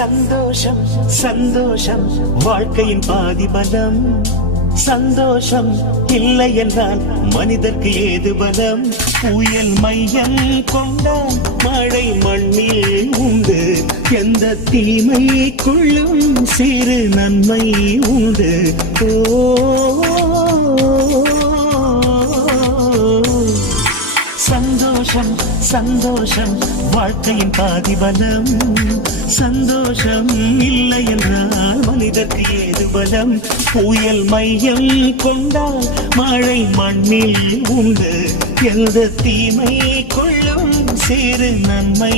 சந்தோஷம் சந்தோஷம் வாழ்க்கையின் பாதி பலம். சந்தோஷம் இல்லை என்றால் மனிதர்க்கு ஏது பலம்? புயல் மையம் கொண்டால் மழை மண்ணில் உண்டு. எந்த தீமைக்குள்ளும் சிறு நன்மை உண்டு. ஓ சந்தோஷம் சந்தோஷம் வாழ்க்கையின் பாதி பலம். சந்தோஷம் இல்லை என்றால் மனிதர்க்கு ஏது பலம்? புயல் மையம் கொண்டால் மழை மண்ணில் உண்டு. எந்த தீமை கொள்ளும் சிறு நன்மை